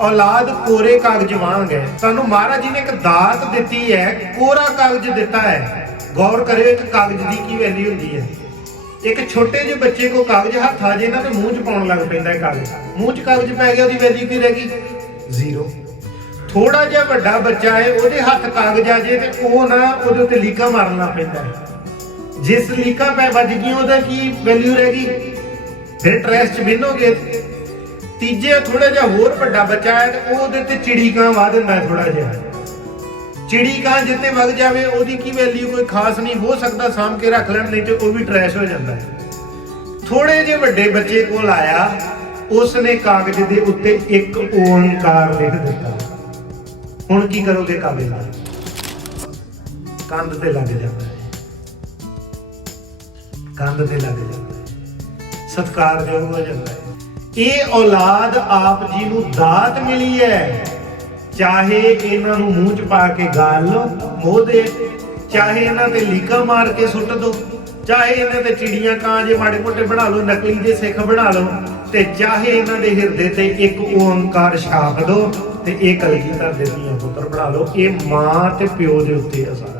ਔਲਾਦ ਕੋਰੇ ਕਾਗਜ਼ ਵਾਂਗ ਹੈ। ਸਾਨੂੰ ਮਹਾਰਾਜ ਜੀ ਨੇ ਇੱਕ ਦਾਤ ਦਿੱਤੀ ਹੈ, ਕੋਰਾ ਕਾਗਜ਼ ਦਿੱਤਾ ਹੈ। ਗੌਰ ਕਰਿਓ, ਇੱਕ ਕਾਗਜ਼ ਦੀ ਕੀ ਵੈਲਿਊ ਹੁੰਦੀ ਹੈ? ਇੱਕ ਛੋਟੇ ਜਿਹੇ ਬੱਚੇ ਕੋ ਕਾਗਜ਼ ਹੱਥ ਆ ਜੇ ਨਾ ਤੇ ਮੂੰਹ 'ਚ ਪਾਉਣ ਲੱਗ ਪੈਂਦਾ ਹੈ ਕਾਗਜ਼। ਮੂੰਹ 'ਚ ਕਾਗਜ਼ ਪੈ ਗਿਆ, ਉਹਦੀ ਵੈਲਿਊ ਕੀ ਰਹਿ ਗਈ? ਜ਼ੀਰੋ ਥੋੜਾ ਜਿਹਾ ਵੱਡਾ ਬੱਚਾ ਹੈ, ਉਹਦੇ ਹੱਥ ਕਾਗਜ਼ ਆ ਜੇ ਤੇ ਉਹ ਨਾ ਉਹਦੇ ਉੱਤੇ ਲੀਕਾ ਮਾਰਨ ਲੱਗ ਪੈਂਦਾ ਹੈ। ਜਿਸ ਲੀਕਾ ਪੈ ਵੱਜ ਗਈ ਉਹਦਾ ਕੀ ਵੈਲਿਊ ਰਹਿ ਗਈ? ਫਿਰ ਟ੍ਰੈਸ ਚ ਬਿੰਨੋਗੇ ਤੀਜੇ ਥੋੜਾ ਜਿਹਾ ਹੋਰ ਵੱਡਾ ਬੱਚਾ ਹੈ ਤੇ ਉਹਦੇ ਤੇ ਚਿੜੀਕਾਂ ਵਾ ਦਿੰਦਾ ਥੋੜਾ ਜਿਹਾ। ਚਿੜੀਕਾਂ ਜਿੱਤੇ ਵਗ ਜਾਵੇ ਉਹਦੀ ਕੀ ਵੈਲਿਊ ਕੋਈ ਖਾਸ ਨਹੀਂ, ਹੋ ਸਕਦਾ ਸਾਂਭ ਕੇ ਰੱਖ ਲੈਣ, ਨਹੀਂ ਤੇ ਉਹ ਵੀ ਟਰੈਸ਼ ਹੋ ਜਾਂਦਾ ਹੈ। ਥੋੜੇ ਜਿਹੇ ਵੱਡੇ ਬੱਚੇ ਕੋਲ ਆਇਆ ਉਸ ਨੇ ਕਾਗਜ਼ ਦੇ ਉੱਤੇ ਇੱਕ ਓੰਕਾਰ ਲਿਖ ਦਿੱਤਾ। ਹੁਣ ਕੀ ਕਰੋਗੇ ਕਾਗਜ਼ ਦਾ ਕੰਧ ਤੇ ਲੱਗ ਜਾਂਦਾ ਹੈ। ਕੰਧ ਤੇ ਲੱਗ ਜਾਂਦਾ ਹੈ। ਸਤਕਾਰਯੋਗ ਹੋ ਜਾਂਦਾ ਹੈ। ਇਹ ਔਲਾਦ ਆਪ ਜੀ ਨੂੰ ਦਾਤ ਮਿਲੀ ਹੈ। ਚਾਹੇ ਇਹਨਾਂ ਨੂੰ ਮੂੰਹ ਚ ਪਾ ਕੇ ਗਾਲ ਲਓ ਮੋਹ ਦੇ, ਚਾਹੇ ਇਹਨਾਂ ਤੇ ਲੀਕਾ ਮਾਰ ਕੇ ਸੁੱਟ ਦੋ, ਚਾਹੇ ਇਹਨਾਂ ਤੇ ਚਿੜੀਆਂ ਕਾਂ ਜੇ ਮਾੜੇ ਮੋਟੇ ਬਣਾ ਲਓ, ਨਕਲੀ ਜੇ ਸਿੱਖ ਬਣਾ ਲਓ, ਤੇ ਚਾਹੇ ਇਹਨਾਂ ਦੇ ਹਿਰਦੇ ਤੇ ਇੱਕ ਓੰਕਾਰ ਛਾਪ ਦੋ, ਤੇ ਇਹ ਕਲਗੀਧਰ ਦੇ ਧੀਆਂ ਪੁੱਤਰ ਬਣਾ ਲਓ। ਇਹ ਮਾਂ ਤੇ ਪਿਓ ਦੇ ਉੱਤੇ ਆ ਸਾਰਾ